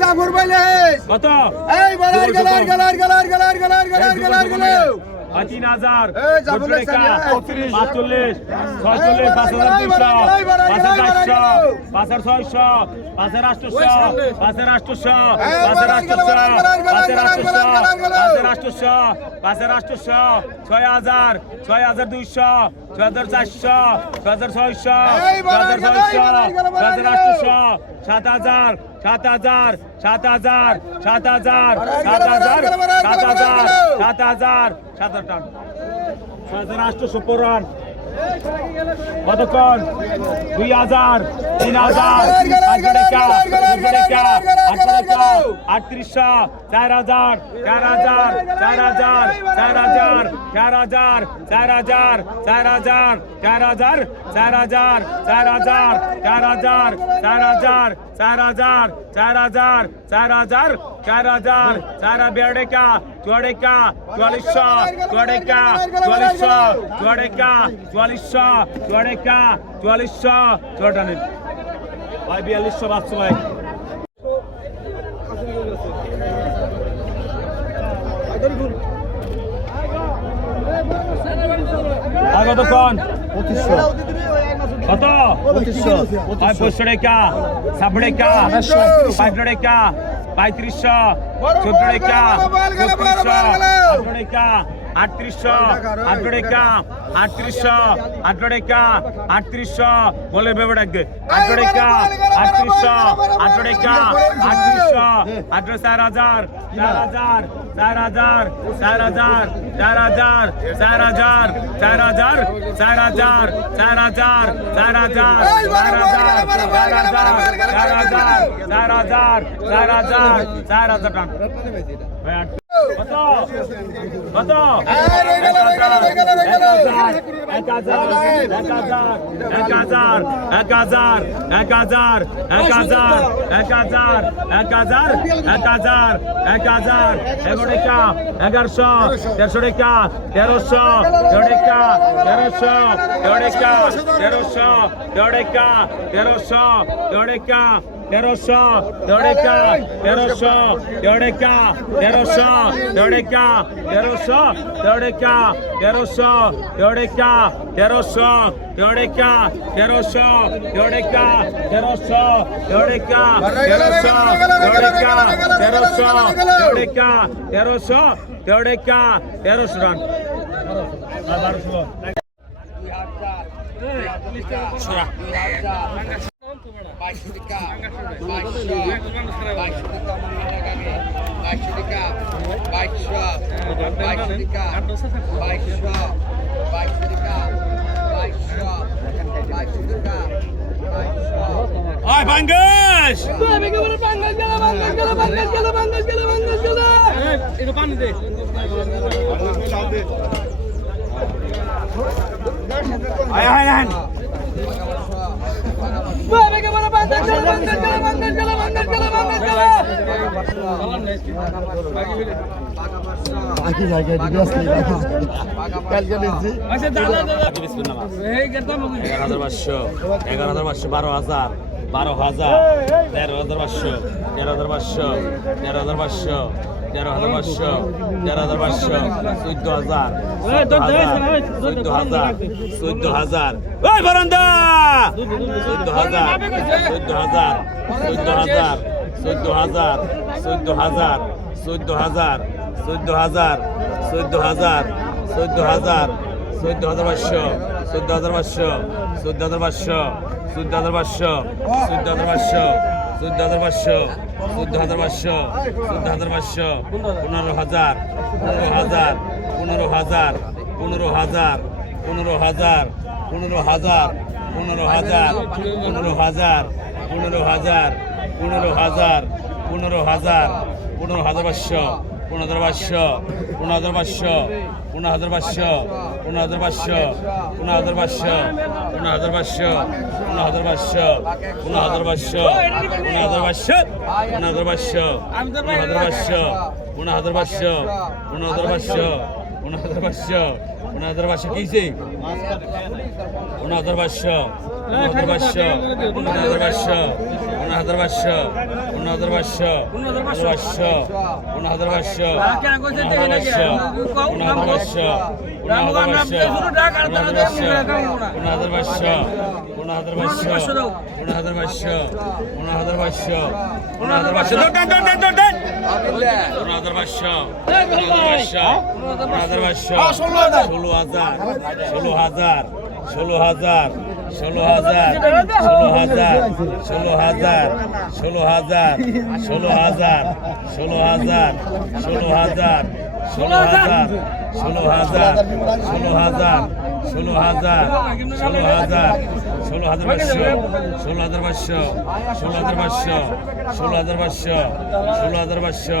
জাফর বাইলে কত এইবার আর গেলে আর গেলে আর গেলে আর গেলে আর গেলে আর গেলে আর গেলে আর গেলে হয় তিন হাজার এই জাফর চোদ্দ টাকা, লাগছে, পাঁচচল্লিশ পাঁচ হাজার দুইশো পাঁচ হাজার ছয়শো পাঁচ হাজার আটশোশো পাঁচ হাজার আটশোশো পাঁচ হাজার আটশোশো পাঁচ হাজার আটশোশো পাঁচ হাজার আটশোশো পাঁচ হাজার আটশোশো ছয় হাজার ছয় হাজার দুইশো ছয় হাজার চারশো ছয় হাজার ছয়শো ছয় হাজার ছয়শো ছয় হাজার আটশোশো সাত হাজার সাত হাজার সাত হাজার সাত হাজার সাত হাজার সাত হাজার সাত হাজার সাত হাজার ছয় হাজার আটশোশো পূরণ কতক্ষণ দুই হাজার তিন হাজার আটশো টাকা আটশো টাকা আটশো টাকা আটত্রিশশো চার হাজার চার হাজার চার হাজার চার হাজার চার হাজার চার হাজার চার হাজার চার হাজার চার হাজার চার হাজার চার হাজার চার হাজার চার হাজার চার হাজার চার হাজার চার হাজার চার বেড়েকা চড়েকা চুয়াল্লিশশো চড়েকা চুয়াল্লিশশো চড়েকা চুয়াল্লিশশো চড়েকা চুয়াল্লিশশো চটানি ভাই বিয়াল্লিশশো পাঁচশো ভাই কতক্ষণ কত পঁচিশশো টাকা ছাব্বিশ টাকা বাইশ টাকা পঁয়ত্রিশশো চোদ্দ টাকা চৌত্রিশশো আঠারো টাকা আটত্রিশশো আঠারো টাকা আটত্রিশশো আঠারো টাকা আটত্রিশশো বলে ভেবে ডাকবে আঠারো টাকা আটত্রিশশো আঠারো টাকা আটত্রিশশো আঠারো চার হাজার চার হাজার চার হাজার চার হাজার চার হাজার চার হাজার চার হাজার চার হাজার চার হাজার চার হাজার চার হাজার চার হাজার চার হাজার চার হাজার চার হাজার চার হাজার টাকা এগারোশো তেরোশো টাকা তেরোশো টাকা তেরোশো টাকা তেরোশো টাকা তেরোশো টাকা তেরোশো তেরোটা তেরোশো তেরোটা তেরোশো তেরোটা তেরোশো তেরোটা তেরোশো তেরোটা তেরোশো তেরোটা তেরোশো তেরোটা তেরোশো তেরোটা তেরোশো তেরোটা তেরোশো তেরোটা তেরোশো তেরোটা তেরোশো রান বারোশো bike to the gap, bike shop, bike to the gap, bike shop, bike to the gap, bike shop, bike to the gap, bike shop. Ay Bangladesh! Bangladesh, Bangladesh, Bangladesh, Bangladesh, Bangladeş, Bangladeş, Bangladeş. এই দোকান দে আয় আয় আয় বাবা কে বড় বান্দা বান্দা বান্দা বাকি জায়গায় আসলে বাকি কালকে নিচ্ছি এগারো হাজার পাঁচশো এগারো হাজার পাঁচশো বারো হাজার বারো হাজার তেরো হাজার পাঁচশো তেরো হাজার পাঁচশো তেরো হাজার পাঁচশো তেরো হাজার পাঁচশো তেরো হাজার পাঁচশো চোদ্দ হাজার চোদ্দ হাজার চোদ্দ হাজার ওই বারান্দা চোদ্দ হাজার চোদ্দ হাজার চোদ্দ হাজার চোদ্দ হাজার চোদ্দ হাজার চোদ্দ হাজার চোদ্দ হাজার চোদ্দ হাজার চোদ্দ হাজার চোদ্দ হাজার পাঁচশো, চোদ্দ হাজার পাঁচশো, চোদ্দ হাজার পাঁচশো, চোদ্দ হাজার পাঁচশো, চোদ্দ হাজার পাঁচশো, চোদ্দ হাজার পাঁচশো, চোদ্দ হাজার পাঁচশো, চোদ্দ হাজার পাঁচশো, পনেরো হাজার পনেরো হাজার পনেরো হাজার পনেরো হাজার পনেরো হাজার পনেরো হাজার পনেরো হাজার পনেরো হাজার পনেরো হাজার পনেরো হাজার পনেরো হাজার পনেরো হাজার পাঁচশো পনেরো হাজার পাঁচশো পনেরো হাজার পাঁচশো পনেরো হাজার পাঁচশো পনেরো হাজার পাঁচশো পনেরো হাজার পাঁচশো পনেরো হাজার পাঁচশো পনেরো হাজার পাঁচশো পনেরো হাজার পাঁচশো পনেরো হাজার পাঁচশো পনেরো হাজার পাঁচশো পনেরো হাজার পাঁচশো পনেরো হাজার পাঁচশো পনেরো হাজার পাঁচশো পনেরো হাজার পাঁচশো পনেরো হাজার পাঁচশো কিসে পনেরো হাজার পাঁচশো হাজার পাঁচশো পনেরো হাজার পাঁচশো পনেরো হাজার পাঁচশো পনেরো হাজার পাঁচশো পাঁচশো পনেরো হাজার পাঁচশো পনেরো হাজার পাঁচশো পনেরো হাজার পাঁচশো পনেরো হাজার পাঁচশো পনেরো হাজার পাঁচশো পনেরো হাজার পাঁচশো পনেরো হাজার পাঁচশো পনেরো হাজার পাঁচশো পনেরো হাজার পাঁচশো পাঁচশো হাজার পাঁচশো ষোলো হাজার ষোলো হাজার ষোলো হাজার ষোলো হাজার ষোলো হাজার ষোলো হাজার ষোলো হাজার ষোলো হাজার ষোলো হাজার ষোলো হাজার ষোলো হাজার ষোলো হাজার ষোলো হাজার ষোলো হাজার ষোলো হাজার ষোলো হাজার পাঁচশো ষোলো হাজার পাঁচশো ষোলো হাজার পাঁচশো ষোলো হাজার পাঁচশো ষোলো হাজার পাঁচশো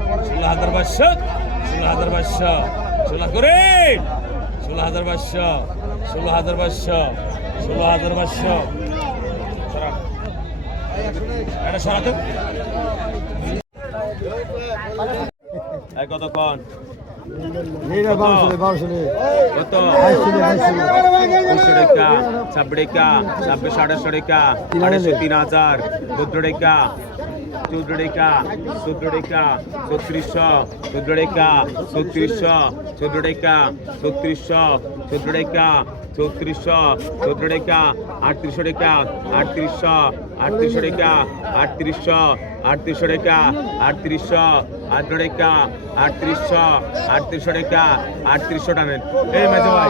ষোলো হাজার পাঁচশো ষোলো হাজার পাঁচশো ষোলো করে। ষোলো হাজার পাঁচশো ষোলো হাজার পাঁচশো ষোলো হাজার পাঁচশো। এটা সরাতো কতক্ষণ? ছাব্বিশ আঠাশশো টাকা আড়াইশো তিন হাজার চোদ্দ টাকা চৌদ্দ টাকা চোদ্দ টাকা ছত্রিশশো চোদ্দ টাকা ছত্রিশশো চোদ্দ টাকা ছত্রিশশো চোদ্দ টাকা চৌত্রিশশো চোদ্দ টাকা আটত্রিশশো টাকা আটত্রিশশো আটত্রিশশো টাকা আটত্রিশশো আটত্রিশশো টাকা আটত্রিশশো আটশো টাকা আটত্রিশশো আটত্রিশশো টাকা আটত্রিশশো টানেন এই মেজো ভাই।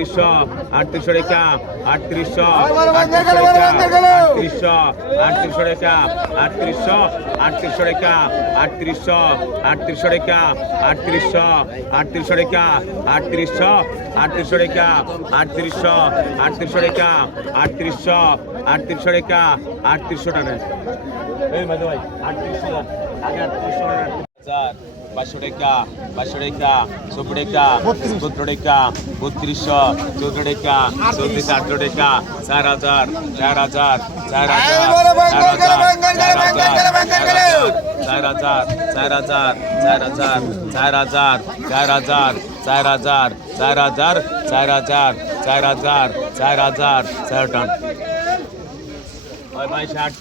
আটত্রিশশো আটত্রিশশো টাকা আটত্রিশশো আটত্রিশশো আটত্রিশশো টাকা আটত্রিশশো আটত্রিশশো টাকা আটত্রিশশো আটত্রিশশো টাকা আটত্রিশশো আটত্রিশশো টাকা আটত্রিশশো আটত্রিশশো টাকা আটত্রিশশো আটত্রিশশো টাকা আটত্রিশশো আটত্রিশশো টাকা আটত্রিশশো টাকা। এই মাঝে ভাই আটত্রিশশো আগে আটত্রিশশো হাজার পাঁচশো টাকা পাঁচশো টাকা চব্বিশ টাকা সত্তর টাকা বত্রিশশো চৌদ্দ টাকা চৌত্রিশ আটশো টাকা চার হাজার চার হাজার চার হাজার চার হাজার চার হাজার চার হাজার চার হাজার চার হাজার চার হাজার চার হাজার চার হাজার চার হাজার চার হাজার চার হাজার চার হাজার চার টন ভাই ষাট